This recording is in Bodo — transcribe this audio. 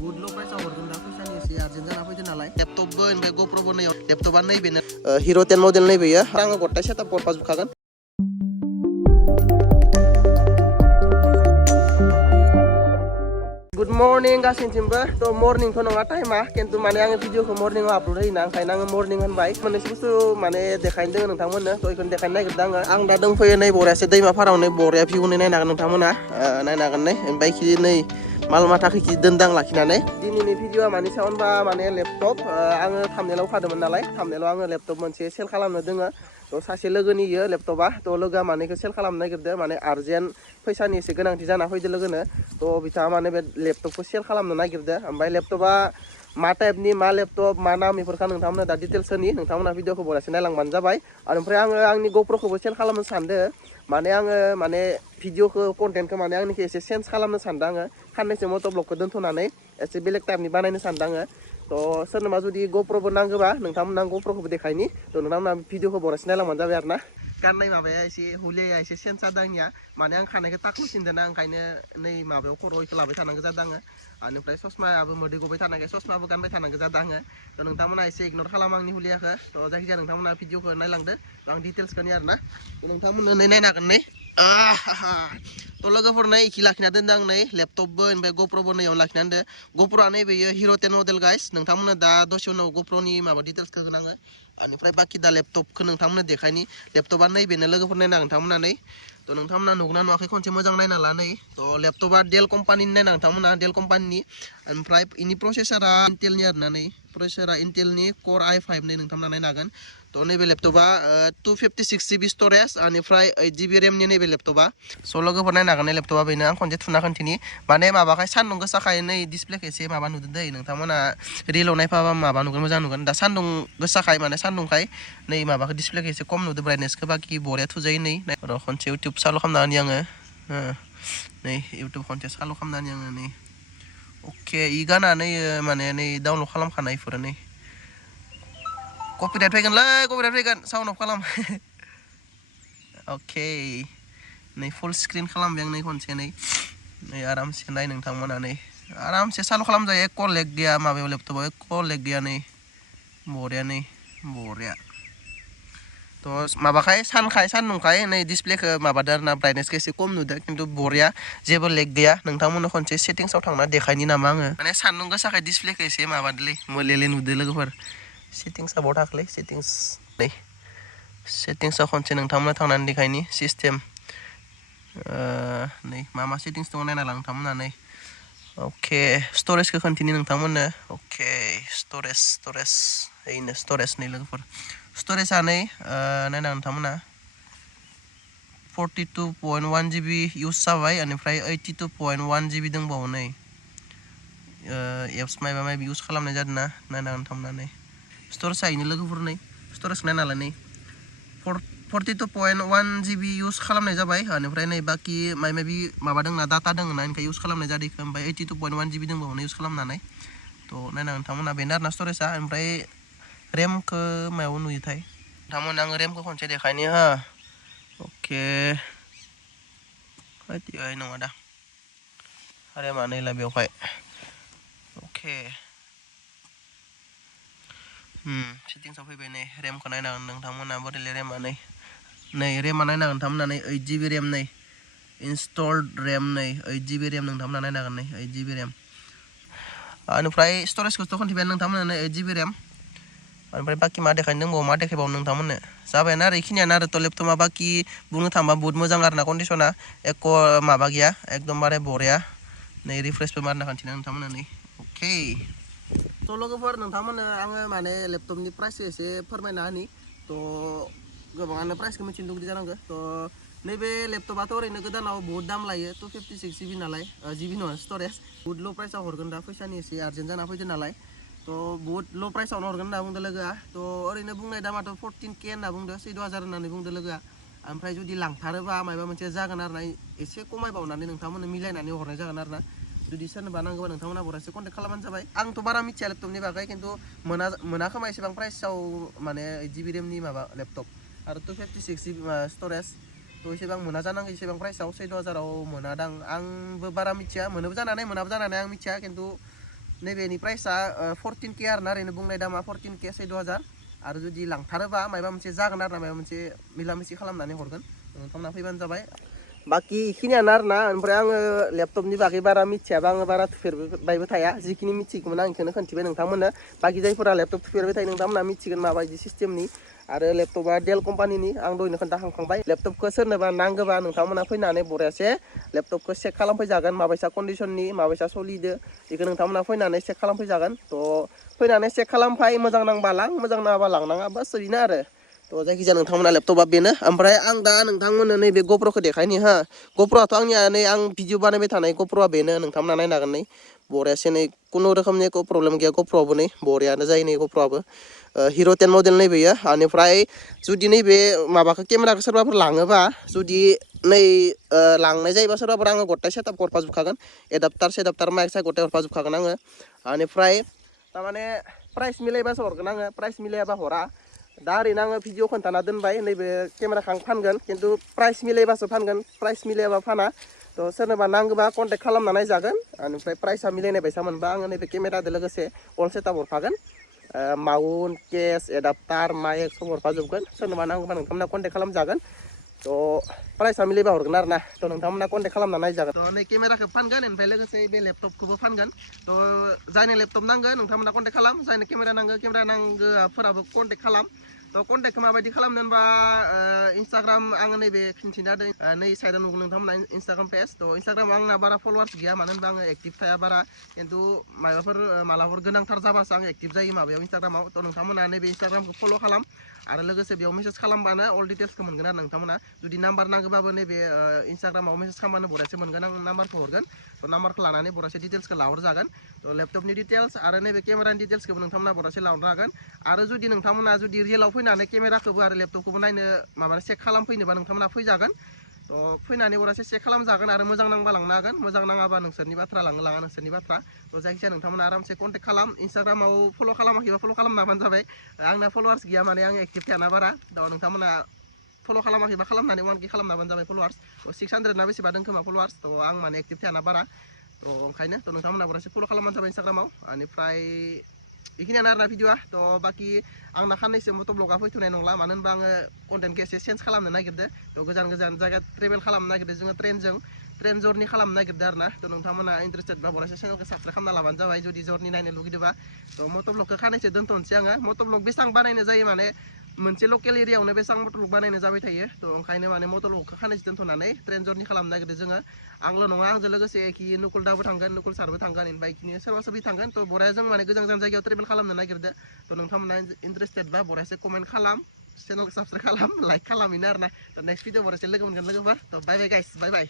बुहुत ल' प्राइसआव हरगोन दा फैसानि एसे आर्जेन्ट जाना फैदो नालाय लेपटपबो ओमफ्राय ग'प्र'बो नै लेपटपा नैबेनो हिर' 10 मडेल नैबेयो आङो गथाय सेटआप हरफाजोबखागोन गुड मर्निं गासैनिसिमबो थ' मर्निंथ' नङा टाइमा खिन्थु माने आङो भिडिअखौ मर्निंआव आपल'ड होयोना ओंखायनो आङो मर्निं होनबाय मोननैसो बुस्थु माने देखायनो दोङो नोंथांमोननो थ' बेखौनो देखायनो नागिरदों आं दा दंफैयो नै बरियासो दैमा फारावनो बरिया भिउनि नायनो हागोन नोंथांमोना नायनो हागोन नै ओमफ्राय खि नै माल माथाखि दोनदां लाखिनानै दिनैनि भिडिअआ मानि सायाव होनबा माने लेपटप आङो थाम्बनेलाव खादोंमोन नालाय थाम्बनेलाव आङो लेपटप मोनसे सेल खालामनो दोङो थ' सासे लोगोनि इयो लेपटपा थ' लोगोआ माने इखौ सेल खालामनो नागिरदों माने आर्जेन्ट फैसानि एसे गोनांथि जाना फैदो लोगोनो थ' बिथाङा माने बे लेपटपखौ सेल खालामनो नागिरदों ओमफ्राय लेपटपा मा टाइपनि मा लेपटप मा नाम बेफोरखौ नोंथांमोना दा डिटेल्स होनि नोंथांमोना भिडिअखौ बरायसे नायलांबानो जाबाय ओमफ्राय आङो आंनि ग'प्र'खौबो सेल खालामनो सानदों माने आङो माने भिडिअखौ कन्टेन्टखौ माने आंनिखौ एसे चेन्ज खालामनो सानदों आङो साननैसो मट' ब्लगखौ दोन्थ'नानै एसे बेलेग टाइपनि बानायनो सानदों आङो थ' सोरनोबा जुदि ग'प्र'बो नांगौबा नोंथांमोना ग'प्र'खौबो देखायनि थ' नोंथांमोना भिडिअखौ बरायसे नायलांबानो जाबाय आरो ना गाननाय माबाया एसे हुलिया एसे चेन्ज जादों आंनिया माने आं खानायखौ टाकलु सिनदोंना ओंखायनो नै माबायाव खर'आव इखौ लाबाय थानांगौ जादों आङो बेनिफ्राय ससमायाबो मोदै गबाय थानायखाय ससमाबो गानबाय थानांगौ जादों आङो थ' नोंथांमोना एसे इगनर खालाम आंनि हुलियाखौ थ' जायखिजाया नोंथांमोना भिडिअखौ नायलांदो आं डिटेल्सखौ आरो ना नोंथांमोननो नायनो हागोन नै थ' लोगोफोर नै इखि लाखिना दोनदों आं नै लेपटपबो ओमफ्राय ग'प्र'बो नैयावनो लाखिना दोनदो ग'प्र'आ नैबेयो हिर' 10 मडेल गाइस नोंथांमोना दा दसे उनाव ग'प्र'नि माबा डिटेल्सखौ होनाङो बेनिफ्राय बाखि दा लेपटपखौ नोंथांमोननो देखायनि लेपटपा नैबेनो लोगोफोर नायना नोंथांमोना नै थ' नोंथांमोना नुगोना नुवाखै खनसे मोजां नायना ला नै थ' लेपटपा डेल कम्पानिनि नायना नोंथांमोना डेल कम्पानिनि ओमफ्राय इनि प्रसेसरा इन्टेलनि आरोना नै प्रसेसरा इन्टेलनि कर i5 नै नोंथांमोना नायनो हागोन थ' नैबे लेपटपा 256 GB स्टरेज बेनिफ्राय 8 GB रेमनि नैबे लेपटपा स' लोगोफोर नायनो हागोन लेपटपा बेनो आं खनसे थुना खोन्थिनि माने माबाखाय सान्दुं गोसाखाय नै डिसप्लेखौ एसे माबा नुदों दै नोंथांमोना रिलाव नायफाबा माबा नुगोन मोजां नुगोन दा सान्दुं गोसाखाय माने सान्दुंखाय नै माबाखौ डिसप्लेखौ एसे खम नुदों ब्राइटनेसखौ बाखि बरिया थुजायो नै र' खनसे इउटुब चालु खालामना होनि आङो नै इउटुब खनसे चालु खालामना होनि आङो नै अके इ गाना नै माने नै डाउनलड खालामखानायफोर नै कपिराइट फैगोनलै कपिराइट फैगोन साउन्ड अफ खालाम अके नै फुल स्क्रिन खालामबाय आं नै खनसे नै आरामसे नाय नोंथांमोना नै आरामसे चालु खालामजायो एक लेग गैया माबायाव लेपटपाव एक लेग गैया नै बरिया नै बरिया थ' माबाखाय सानखाय सान्दुंखाय नै डिसप्लेखौ माबादो आरो ना ब्राइटनेसखौ एसे खम नुदों खिन्थु बरिया जेबो लेग गैया नोंथांमोननो खनसे सेटिंसआव थांना देखायनि नामा आङो माने सान्दुं गोसाखाय डिसप्लेखौ एसे माबादोलै मोलेले नुदो लोगोफोर सेटिंसआ बाव थाखोलै सेटिंस नै सेटिंसआव खनसे नोंथांमोना थांनानै देखायनि सिस्टेम नै मा सेटिंस दङ नायना ला नोंथांमोना नै अके स्टरेजखौ खोन्थिनि नोंथांमोननो अके स्टरेज ओइनो स्टरेज नै लोगोफोर स्टरेजआ नै नायना नोंथांमोना 42.1 GB इउज जाबाय बेनिफ्राय 82.1 GB दंबावो नै एप्स मायबा मायबि इउज खालामनाय जादों ना नायना नोंथांमोना नै स्टरेजआ इनो लोगोफोर नै स्टरेजखौ नायना ला नै 42.1 GB इउज खालामनाय जाबाय बेनिफ्राय नै बाखि मायबा माबा दंना डाटा दङ ना इनखाय इउज खालामनाय जादों इखौ ओमफ्राय 82.1 GB दंबावो इउज खालामनानै थ' नायना नोंथांमोना बेनो आरोना स्टरेजआ ओमफ्राय रेमखौ मायाव नुयोथाय नोंथांमोना आङो रेमखौ खनसे देखायनि हा अके नङा दा रेमा नैला बेवहाय अके सेटिंसआव फैबाय नै रेमखौ नायनांगोन नोंथांमोना बोरैलै रेमा नै रेमा नायनांगोन नोंथांमोना नै 8 GB रेम नै इनस्टल्ड रेम नै 8 GB रेम नोंथांमोना नायनांगोन नै 8 GB रेम बेनिफ्राय स्टरेजखौथ' खोन्थिबाय नोंथांमोना 8 GB रेम ओमफ्राय बाखि मा देखायनो दंबावो मा देखायबावनो नोंथांमोननो जाबायानो आरो बेखिनियानो आरो थ' लेपटपा बाखि बुंनो थांबा बहुत मोजां आरो ना कन्डिसना एक माबा गैया एकदमबारे बरिया नै रिफ्रेसबो मारना खोन्थिना नोंथांमोना नै अके थ' लोगोफोर नोंथांमोननो आङो माने लेपटपनि प्राइसखौ एसे फोरमायना होनि थ' गोबाङानो प्राइसखौ मिथिनो लुगैदों जानांगौ थ' नैबे लेपटपाथ' ओरैनो गोदानाव बहुत दाम लायो 256 GB नालाय GB नङा स्टरेज बहुत ल' प्राइसआव हरगोन दा फैसानि एसे आर्जेन्ट जाना फैदो नालाय थ' बहुत ल' प्राइसआवनो हरगोन होनना बुंदों लोगोआ थ' ओरैनो बुंनाय दामाथ' 14K होनना बुंदों 14,000 होननानै बुंदों लोगोआ ओमफ्राय जुदि लांथारोबा माबा मोनसे जागोन आरो ना एसे खमायबावनानै नोंथांमोननो मिलायनानै हरनाय जागोन आरो ना जुदि सोरनोबा नांगौबा नोंथांमोना बरायसे कन्टेक्ट खालामबानो जाबाय आंथ' बारा मिथिया लेपटपनि बागै खिन्थु मोनाखोमा एसेबां प्राइसआव माने 8 GB रेमनि माबा लेपटप आरो 256 GB स्टरेज थ' एसेबां मोना जानांगौ एसेबां प्राइसआव 14,000आव मोनादां आंबो बारा मिथिया मोनोबो जानानै मोनाबो जानानै आं मिथिया खिन्थु नैबेनि प्राइसा 14K आरो ना ओरैनो बुंनाय दामा 14K 14,000 आरो जुदि लांथारोबा माबा मोनसे जागोन आरो ना माबा मोनसे मिलामिसि खालामनानै हरगोन नोंथांमोना फैबानो जाबाय बाखि इखिनियानो आरो ना ओमफ्राय आङो लेपटपनि बागै बारा मिथियाबा आङो बारा थुफेरबायबो थाया जिखिनि मिथिगौमोन आं बेखौनो खोन्थिबाय नोंथांमोननो बाखि जायफोरा लेपटप थुफेरबाय थायो नोंथांमोना मिथिगोन माबायदि सिस्टेमनि आरो लेपटपा डेल कम्पानिनि आं दहायनो खोन्थाखांबाय लेपटपखौ सोरनोबा नांगोबा नोंथांमोना फैनानै बरियासे लेपटपखौ चेक खालामफैजागोन माबायसा कन्डिसननि माबायसा सोलिदो बेखौ नोंथांमोना फैनानै चेक खालामफैजागोन थ' फैनानै चेक खालामफाय मोजां नांबा लां मोजां नाङाबा लांनाङा बास ओरैनो आरो थ' जायखिजाया नोंथांमोना लेपटपा बेनो ओमफ्राय आं दा नोंथांमोननो नैबे गप्र'खौ देखायनि हो गप्र'आथ' आंनिया नै आं भिडिअ बानायबाय थानाय गप्र'आ बेनो नोंथांमोना नायनो हागोन नै बरियासे नै खुनु रोखोमनि एख' प्रब्लेम गैया गप्र'आवबो नै बरियानो जायो नै गप्र'आबो हिर' 10 मडेल नै बेयो बेनिफ्राय जुदि नैबे माबाखौ केमेराखौ सोरबाफोर लाङोबा जुदि नै लांनाय जायोबा सोरबाफोर आङो गथाय सेटआप हरफाजोबखागोन एडाप्टार माइक साइक गथाय हरफाजोबखागोन आङो बेनिफ्राय थारमाने प्राइस मिलायबासो हरगोन आङो प्राइस मिलायाबा हरा दा ओरैनो आङो भिडिअ खोन्थाना दोनबाय नैबे केमेराखौ आं फानगोन खिन्थु प्राइस मिलायबासो फानगोन प्राइस मिलायाबा फाना थ' सोरनोबा नांगौबा कन्टेक्ट खालामना नायजागोन बेनिफ्राय प्राइसा मिलायनाय बायसा मोनबा आङो नैबे केमेराजों लोगोसे अल सेटआप हरफागोन माउन्ट केस एडाप्टार माइक सब हरफाजोबगोन सोरनोबा नांगौबा नोंथांमोना कन्टेक्ट खालामजागोन थ' प्राइसा मिलायबा हरगोन आरो ना थ' नोंथांमोना कन्टेक्ट खालामना नायजागोन थ' नै केमेराखौ फानगोन ओमफ्राय लोगोसे बे लेपटपखौबो फानगोन थ' जायनो लेपटप नांगो नोंथांमोना कन्टेक्ट खालाम जायनो केमेरा नांगोफोराबो कन्टेक्ट खालाम थ' कन्टेक्टखौ माबायदि खालामनो होनबा इन्सटाग्राम आङो नैबे खिन्थिना होदों नै साइडआव नुगोन नोंथांमोना इन्सटाग्राम पेज थ' इन्सटाग्रामाव आंना बारा फल'वार्स गैया मानो होनबा आङो एक्टिभ थाया बारा खिन्थु माबाफोर गोनांथार जाबासो आं एक्टिभ जायो माबायाव इन्सटाग्रामाव थ' नोंथांमोना नैबे इन्सटाग्रामखौ फल' खालाम आरो लोगोसे बेयाव मेसेज खालामबानो अल डिटेल्सखौ मोनगोन आरो नोंथांमोना जुदि नाम्बार नांगौबाबो नैबे इन्सटाग्रामाव मेसेज खालामबानो बरायसे मोनगोन आं नाम्बारखौ हरगोन थ' नाम्बारखौ लानानै बरायसे डिटेल्सखौ लाहरजागोन थ' लेपटपनि डिटेल्स आरो नैबे केमेरानि डिटेल्सखौबो नोंथांमोना बरायसे लाहरनो हागोन आरो जुदि नोंथांमोना जुदि रियेलाव फैनानै केमेराखौबो आरो लेपटपखौबो नायनो माबा चेक खालामफैनोबा नोंथांमोना फैजागोन थ' फैनानै बरायसे चेक खालामजागोन आरो मोजां नांबा लांनो हागोन मोजां नाङाबा नोंसोरनि बाथ्रा लाङो लाङा नोंसोरनि बाथ्रा थ' जायखिजाया नोंथांमोना आरामसे कन्टेक्ट खालाम इन्सटाग्रामाव फल' खालामाखैबा फल' खालामनो हाबानो जाबाय आंना फल'वार्स गैया माने आं एक्टिभ थायाना बारा थ' नोंथांमोना फल' खालामाखैबा खालामनानै 1K खालामनो हाबानो जाबाय फल'वार्स 600 ना बेसेबा दं खोमा फल'वार्स थ' आं माने एक्टिभ थायाना बारा थ' ओंखायनो थ' नोंथांमोना बरायसे फल' खालामबानो जाबाय इन्सटाग्रामाव बेनिफ्राय बेखिनियानो आरोना भिडिअआ थ' बाखि आंना साननैसो मट' ब्लगा फैथ'नाय नंला मानो होनबा आङो कन्टेन्टखौ एसे चेन्ज खालामनो नागिरदों थ' गोजान गोजान जायगा ट्रेभेल खालामनो नागिरदों जोङो ट्रेन जर्नि खालामनो नागिरदों आरो ना थ' नोंथांमोना इन्टारेस्टेड बा बरायसे चेनेलखौ साबस्क्राइब खालामना लाबानो जाबाय जुदि जर्नि नायनो लुगैदोंबा थ' मट' ब्लगखौ खानैसो दोनथ'नोसै आङो मट' ब्लग बेसेबां बानायनो जायो माने मोनसे लकेल एरियायावनो बेसेबां मट' ब्लग बानायनो जाबाय थायो थ' ओंखायनो माने मट' ब्लगखौ खानैसो दोनथ'नानै ट्रेन जर्नि खालामनो नागिरदों जोङो आंल' नङा आंजों लोगोसे एखि नुकुल दाबो थांगोन नुकुल सारबो थांगोन ओमफ्राय इखिनि सोरबा सोरबि थांगोन थ' बराया जों माने गोजान गोजान जायगायाव ट्रेभेल खालामनो नागिरदों थ' नोंथांमोना इन्टारेस्टेड बा बरायासे कमेन्ट खालाम चेनेलखौ साबस्क्राइब खालाम लाइक खालामैनो आरो ना थ' नेक्स्ट भिडिअ बरायसे लोगो मोनगोन लोगोफोर थ' बाय बाय गाइस बाय बाय